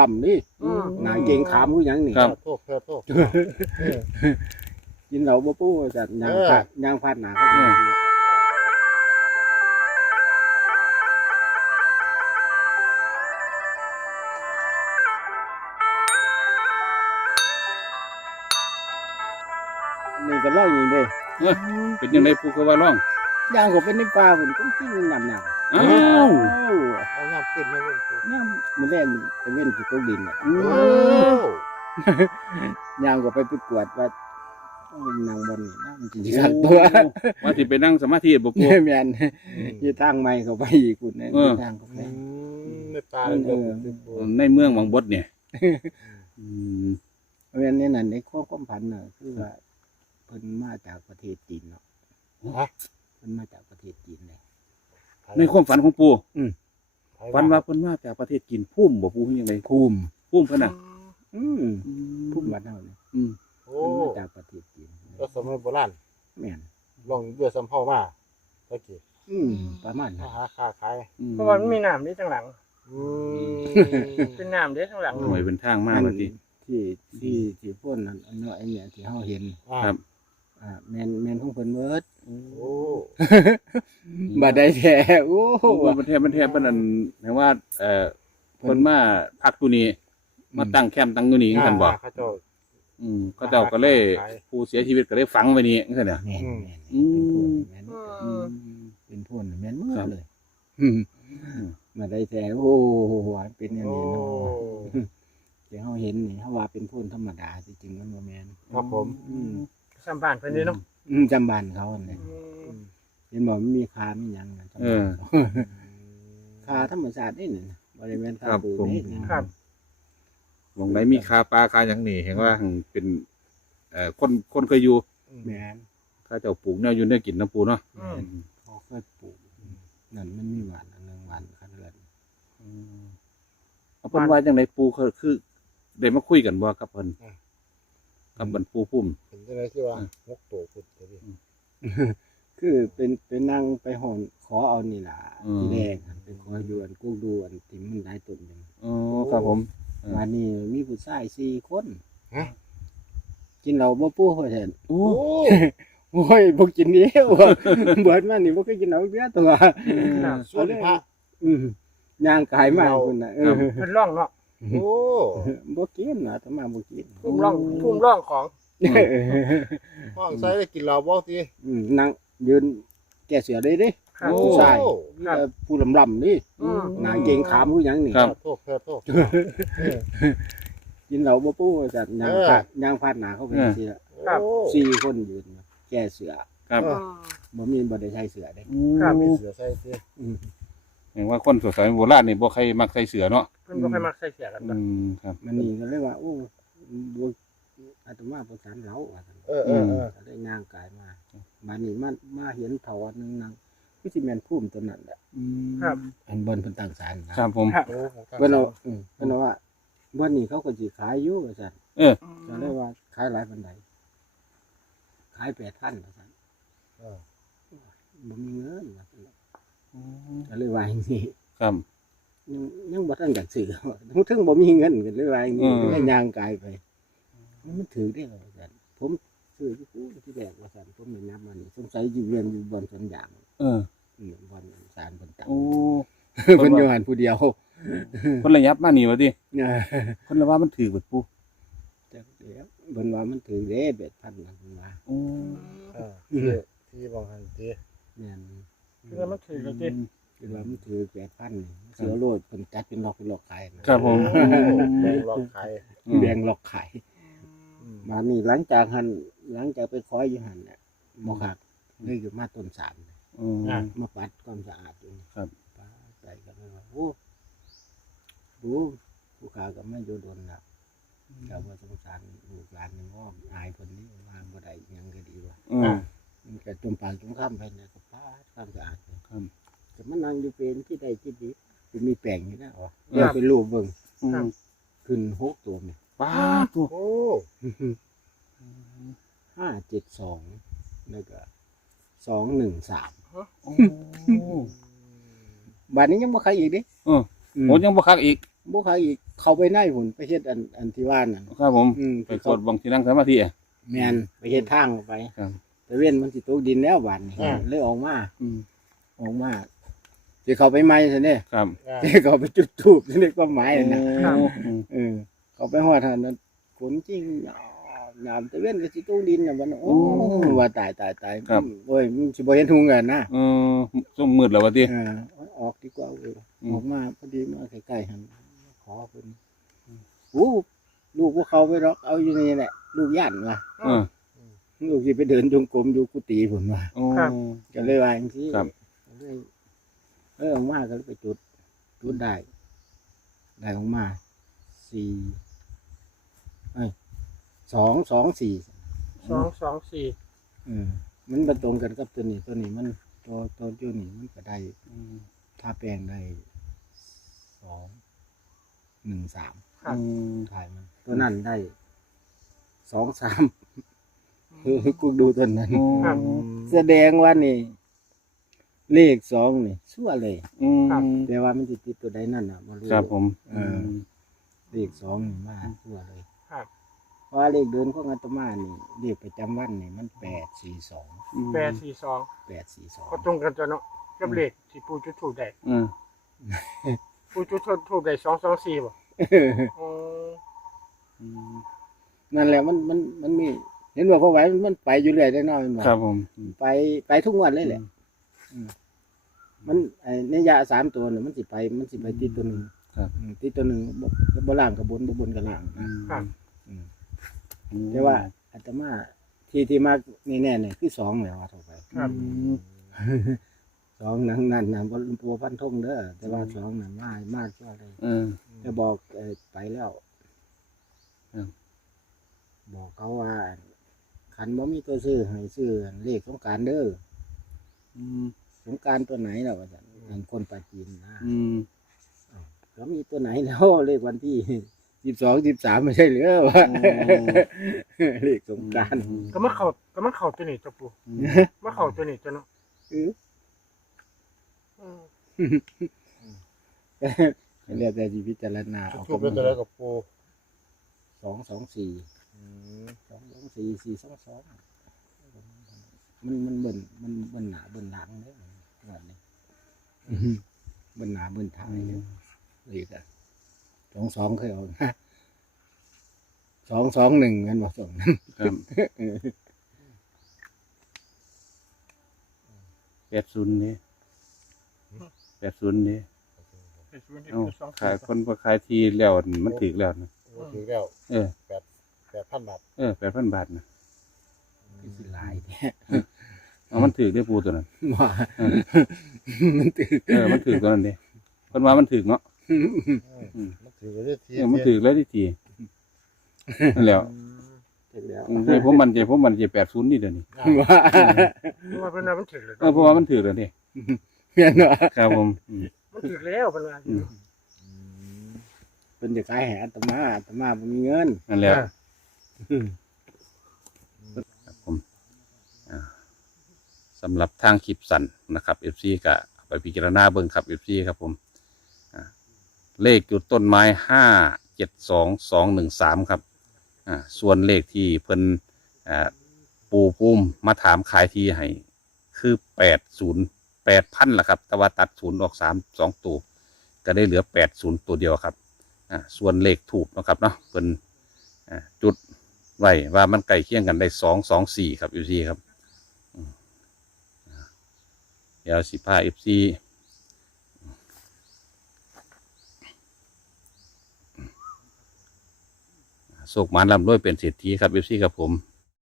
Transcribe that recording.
ลำนี่หนาเก่งขามผู้หยังนี่ ครับ โทษโทษ กินเหล้าบ่ปูว่าซั่นยางพาดหนาเขานี่ก็เล่าอย่างนี้ เป็นยังไงปูก็ว่าร้อง ย่างก็เป็นในป่าผมก็กินยำ อ้าว เอาน้ำขึ้นมาเว้ย ย่ำมันแรงไปเว้นที่ตกดินอ่ะ โอ้ ย่างก็ไปประกวดว่านางบนนี่นะมันจะขัดตัว ว่าสิไปนั่งสมาธิบ่ปู แม่นที่ทางใหม่เขาไปอีกคุณนะทางเขาไป ในตาเลย ในเมืองบางบดเนี่ยอืม แม่นนี่นั่นในข้อความพันน่ะคือว่าเพิ่นมาจากประเทศจีนเนาะ ฮะ เพิ่นมาจากประเทศจีนเลย ในความฝันของปู ฝั ฝั น น ว่า ว่าเพิ่นมาจากประเทศจีนพุ่มบ่ปูยังไง ภูมิ พุ่มเพิ่นน่ะ ภูมิวัดเฮาเนี่ย โอ้ เพิ่นมาจากประเทศจีน ก็สมัยโบราณ แม่น ลองเรือสำเภามาตะกี้ ประมาณ มา นั้น หาค้าขาย เพราะว่ามันมีน้ำที่ข้างหลัง อืม เป็นน้ำที่ข้างหลัง หน่วยเป็นทางมากว่าติ ที่พ่นนั่นอันนี้ที่เฮาเห็น ครับ แม่นของเพิ่นเบิด โอ้ บ่ได้แท้โอ้ โอ้มันแทบมันนั่นแปลว่าเพิ่นมาพักอยู่นี่มาตั้งแคมป์ตั้งอยู่นี่กันบ่ เขาเจ้า ก็เจ้าก็เลยผู้เสียชีวิตก็เลยฝังไว้นี่จังซี่น่ะ แม่น อืม เป็นพ่นแม่นหม ครั ด บ เลยมาได้แท้โอ้เป็นอย่าง โอ้ นี้เนาะที่เฮาเห็นนี่เฮาว่าเป็นพ่นธรรมดาจริงๆมันบ่แม่น ครับผม สัมผัสเพิ่นนี่เนาะ จำบ้านเขาเนี่ยเห็นบอกมันมีคามีหยังนะจำบ้านเขาคาธรรมชาตินี่นี่นะบริเวณคาปูนี่นะครับ วงไหนมีคาปลาคาหยังนี่เห็นว่าเป็นคนเคยอยู่ แม่น ถ้าเจ้าปลูกแนวอยู่แนวกินน้ำปูเนาะ เขาเคยปลูกนั่นมันมีหวานอันนึงหวานคันเลือด เอาเพิ่นว่าจังไดปูคือได้มาคุยกันบ่กับเพิ่นกับบรรปูพุ่ม เป็นจังไดที่ว่ามกโตพุดเดี๋ยวนี้ คือเป็นนั่งไปหอนขอเอานี่ล่ะที่แรกเป็นขออยู่อันกู้ดูอันที่มันได้ต้นหนึ่ง อ๋อครับผม วันนี้มีผู้ชาย4 คนกินเหล้าบ่ปู้เพิ่น โอ้ โอ้ โอ้ยบ่กินเดียวเบิดมานี่บ่เคยกินเหล้าเบียร์ตัว ส่วนพระ ย่างกายมากคุณน่ะ เพิ่นร่องเนาะ โอ้ บ่กินนะอาตมาบ่กิน ภูมิร่องของ ห้องใส่ได้กินเหล้าบ่ติ นั่งยืนแก้เสือได้เด้ ครับ ผู้ชาย โอ้ ผู้ลำนี่หนาเก่งขามผู้หยังนี่ ครับ โทษโทษ กินเหล้าบ่ปูว่าซั่นย่างพาดหนาเขาเป็นสิละ ครับ 4 คนยืนแก้เสือ ครับ บ่ได้ใช้เสือเด้ ครับ มีเสือใส่ติ เห็นว่าคนสมัยโบราณนี่บ่ใครมักใส่เสื้อเนาะ เพิ่นบ่ค่อยมักใส่เสื้อกัน ครับ มันนี่ก็เลยว่าโอ้บ่อาตมาประสานเหล้าว่าซั่น ก็ได้ย่างกายมาบัดนี้มาเห็นเถาอันนึงนั่งคือสิแม่นภูมิตัวนั้นแหละ ครับ อันบนเพิ่นตั้งศาลนะครับ ผม ครับ โอ้ เพิ่นเอาเพิ่นว่าวันนี้เขาก็สิขายอยู่ว่าซั่นก็เลยว่าขายหลายปานใดขาย 8,000 ว่าซั่นบ่มีเงินว่าซั่นก็เลยว่าอย่างนี้ ครับ ยังบ่ทันอยากซื้อถึงบ่มีเงินก็เลยว่าอย่างนี้ก็เลยย่างกายไปมันถือได้ว่าซั่นผมซื้ออยู่ที่แรกว่าซั่นผมไม่นับมันสงสัยอยู่เรียนอยู่บนสวนยาง บอลสารบนตัง โอ้ เพิ่นอยู่หันผู้เดียว คนระยับมานี่ว่าติคนละว่ามันถือเบิดปู จักเดียวเพิ่นว่ามันถือเด้8,000นะเพิ่นว่า โอ้ ที่บางหันติ แม่น คือมันถือแล้วติ เพิ่นว่ามันถือ8,000นี่เสือโลดเพิ่นจัดเป็นล็อกขายนะครับ ผม แบ่งหลอกขาย แบ่งล็อกขายมานี่หลังจากไปขออยู่หั่นน่ะบ่คักเลยอยู่มาต้นสารมาปัดความสะอาดอยู่ ครับ ป้าใส่กันว่าโอ้ผู้ค้าก็ไม่อยู่ดนน่ะก็บ่สงสารลูกหลานนี่ง้ออายเพิ่นนี่ว่าบ่ได้หยังก็ดีว่า มันก็จมปากจมข้ามไปเนี่ยก็ป้าความสะอาดเลยแต่มันนั่งอยู่เป็นที่ใดที่ดีจะมีแปลงอยู่นะอ๋อเดี๋ยวไปรูปเบิ่งขึ้น6 ตัวเนี่ย ป้าตัว โอ้ 572แล้วก็213 โอ้ บาดนี้ยังบ่ใครอีกดิ โอ้ยังบ่คักอีก บ่เขาอีกเขาไปไหนพุ่นไปเฮ็ดอันที่ว่านั่น ครับผม ไป ที่ ก เขา ดบางที่นั่งสมาธิอะ แม่นไปเฮ็ดทางออกไป ครับ แต่เว้นมันสิตกดินแล้วบาดนี้เลยออกมา อืม ออกมาสิเขาไปใหม่ซั่นเด้ ครับ สิเขาไปจุดธูปซั่นเด้ความหมายน่ะ เขาไปฮอดหั่นน่ะฝนจริงน้ำแต่เว้นก็สิตกดินน่ะบัดนั้นโอ้ว่าตายโอ้ยมันสิบ่เห็นหุงกันนะ ส้มมืดแล้ววะที่ ออกดีกว่าเว้ย อืม ออกมาพอดีมาใกล้ๆหั่นขอเพิ่นอู้ลูกบ่เข้าไปหรอกเอาอยู่นี่แหละลูกย่านว่ะ ลูกสิไปเดินจงกรมอยู่กุฏิพุ่นว่ะ โอ้ ก็เลยว่าจังซี่ ครับ ก็เลยออกมาก็เลยไปจุดได้ออกมา224 224 มันมาตรงกันกับตัวนี้มันตัวอยู่นี่มันก็ได้ถ้าแปลงได้213 ครับ ถ่ายมันตัวนั้นได้2-3กูดูตัวนั้น ครับ แสดงว่านี่ เลข2นี่ชั่วเลย ครับ แต่ว่ามันสิติดตัวใดนั่นน่ะบ่รู้ ครับผม เลข2นี่มาชั่วเลย ครับ เพราะว่าเลขเดินของอาตมานี่เลขประจำวันนี่มัน842 842ก็ตรงกันจ้ะเนาะกับเลขที่ปู่จุดธูปได้ อืม ปู่จุดธูปได้224บ่อ๋อ นั่นแหละมันมีเห็นว่าพอไหวมันไปอยู่เรื่อยได้น้อยมันว่า ครับผม ไปทุกงวันเลยแหละมันในยะ3ตัวน่ะมันสิไปติดตัวหนึง ครับ ติดตัวหนึงบ่ล่างกับบนบ่บนกับล่างนะ ครับ แต่ว่าอาตมาที่มานี่แน่เนี่ยคือ2แล้วว่าเท่าไป ครับ 2นั่นน่ะบ่ฟันธงเด้อแต่ว่า2นั่นมาชั่วเลย จะบอกไปแล้ว บอกเขาว่าคันบ่มีตัวซื้อให้ซื้อเลขสงกรานต์เด้อสงกรานต์ตัวไหนล่ะว่าซั่นอันคนปาจีนนะก็มีตัวไหนแล้วเลขวันที่12 13ไม่ใช่เหรือวะเลขสงกรานต์ ก็มาเข้าตัวนี้จ้ะปู่มาเข้าตัวนี้จ้ะเนาะ อือ อืม เรียกแต่สิพิจารณา จุด เอา ทูบเป็นตัวใดกับปู 224 422มันเบิ่นหน้าเบิ่นหลังเด้อแบบนี้เบิ่นหน้าเบิ่นท้ายเด้อเลขอ่ะ22เคยเอานะ221แม่นบ่2นั้น ครับ80นี่80นี่ เป็นศูนย์ที่ เอ้า คือ ขายคนบ่ขายทีแล้วมันถึกแล้วนะ ถือแล้ว เออ 8,000 บาท 8,000 บาทนะ คือสิหลายแท้ เอามันถึกได้ปูตัวนั้น ว่ามันตึก มันถึกตัวนั้นเด้เพิ่นว่ามันถึกเนาะ มันถือได้ที มันถึกแล้วที่ทีนั่นแหล้ว จักแล้ว ให้ผมมันใจ80นี่เดี๋ยวนี้ ว่า ว่าเพิ่นว่ามันถึกเลย เพราะว่ามันถึกแล้วนี่ แม่นบ่ ครับผม มันถึกแล้วเพิ่นว่า เพิ่นจะขายให้อาตมาบ่มีเงิน นั่นแหละครับผมสำหรับทางคลิปสั้นนะครับ FC ก็เอาไปพิจารณาเบิ่งครับ FC ครับผมเลขจุดต้นไม้572213ครับส่วนเลขที่เพิ่นปูพุ่มมาถามขายที่ให้คือ8,000ล่ะครับแต่ว่าตัด0ออก2ตัวก็ได้เหลือ80ตัวเดียวครับส่วนเลขถูกนะครับเนาะเพิ่นจุดไว้ว่ามันใกล้เคียงกันได้224ครับ FC ครับเดี๋ยว15 FC โศกหมานลำด้วยเป็นเศรษฐีครับ FC ครับผม